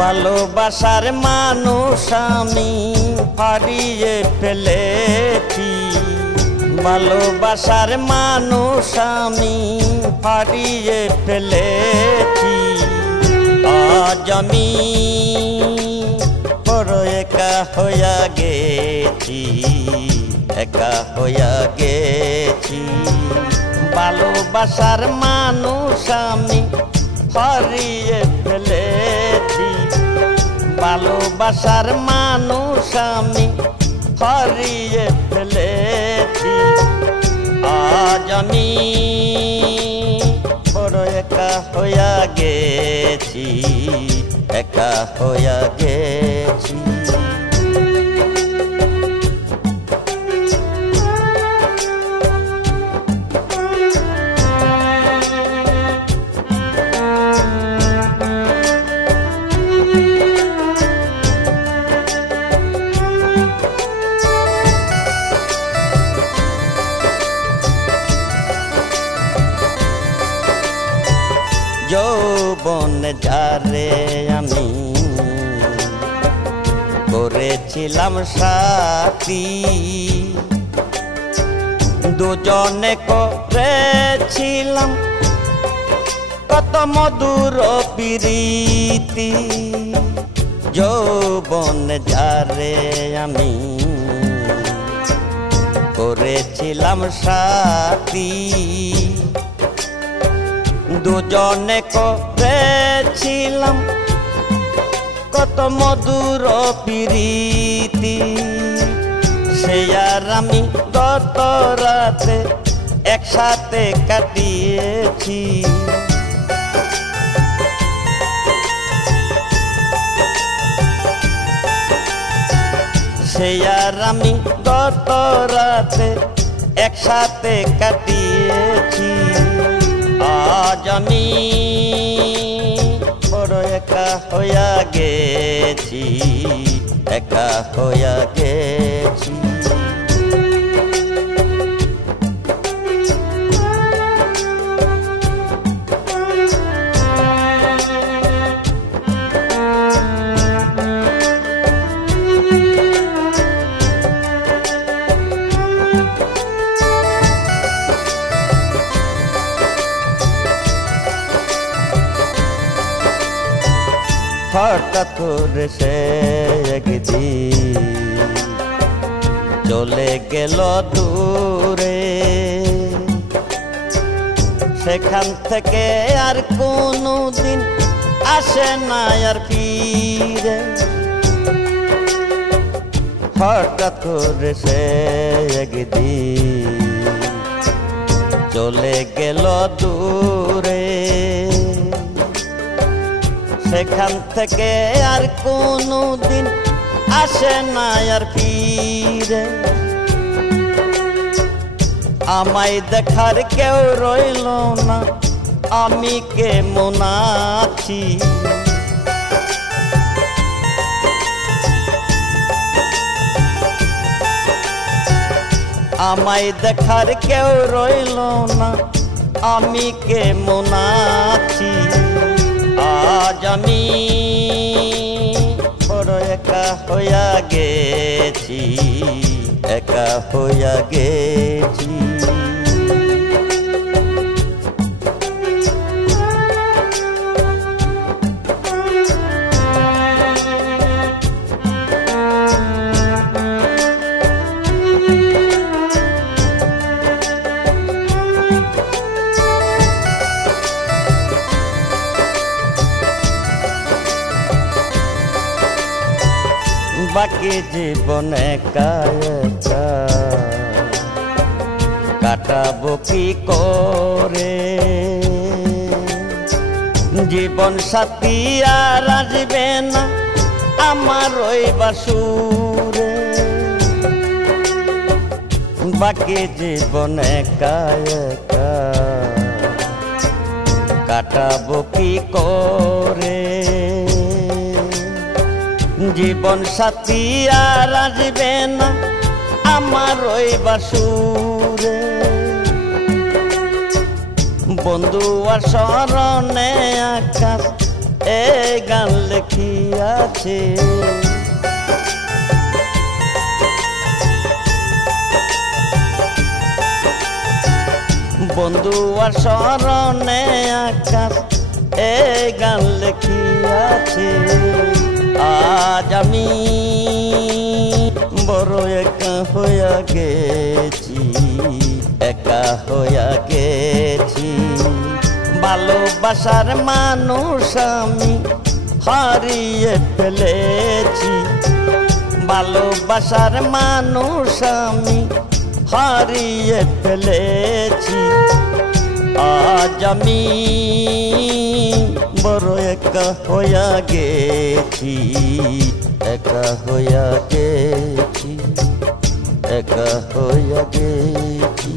ভালোবাসার মানুষ আমি হারিয়ে ফেলেছি, ভালোবাসার মানুষ আমি হারিয়ে ফেলেছি। আজ আমি বড় একা হইয়া গেছি, একা হইয়া গেছি। ভালোবাসার মানুষ আমি হারিয়ে ফেলেছি, ভালোবাসার মানুষ আমি হারিয়ে ফেলেছি। আজ আমি বড় একা হইয়া গেছি, একা হইয়া গেছি। যৌবন যারে আমি করেছিলাম সাথী, দুজনে করেছিলাম কত মধুর প্রীতি। যৌবন যারে আমি করেছিলাম সাথী, দুজনে করেছিলাম কত মধুর প্রীতি। সে আর আমি গত রাতে একসাথে কাটিয়েছি, সে আর আমি গত রাতে একসাথে কাটিয়েছি। আজ আমি বড় একা হইয়া গেছি, একা হইয়া গেছি। হঠাৎ করে সে একদিন চলে গেল দূরে, সেখান থেকে আর কোনো দিন আসে না আর ফিরে। হঠাৎ করে সে একদিন চলে গেল দূরে, সেখান থেকে আর কোনো দিন আসে না আর ফিরে। আমায় দেখার কেউ রইল না, আমি কেমন আছি। আমায় দেখার কেউ রইল না, আমি কেমন আছি। আজ আমি বড় একা হইয়া গেছি, একা হইয়া গেছি। বাকি জীবন একা একা কাটাবো কি করে, জীবন সাথী আর আসবে না আমার ওই বাসুরে। বাকি জীবন একা একা কাটাবো কি করে, জীবন সাথী আর আসবে না আমার ওই বাসুরে। বন্ধু আর স্মরণে আকাশ এই গান লেখিয়াছে। বন্ধু আর স্মরণে আকাশ এই গান লেখিয়াছে। আজ আমি বড় একা হইয়া গেছি, একা হইয়া গেছি। ভালোবাসার মানুষ আমি হারিয়ে ফেলেছি, ভালোবাসার মানুষ আমি হারিয়ে ফেলেছি। আজ আমি বড় একা হইয়া গেছি, একা হইয়া গেছি, একা হইয়া গেছি।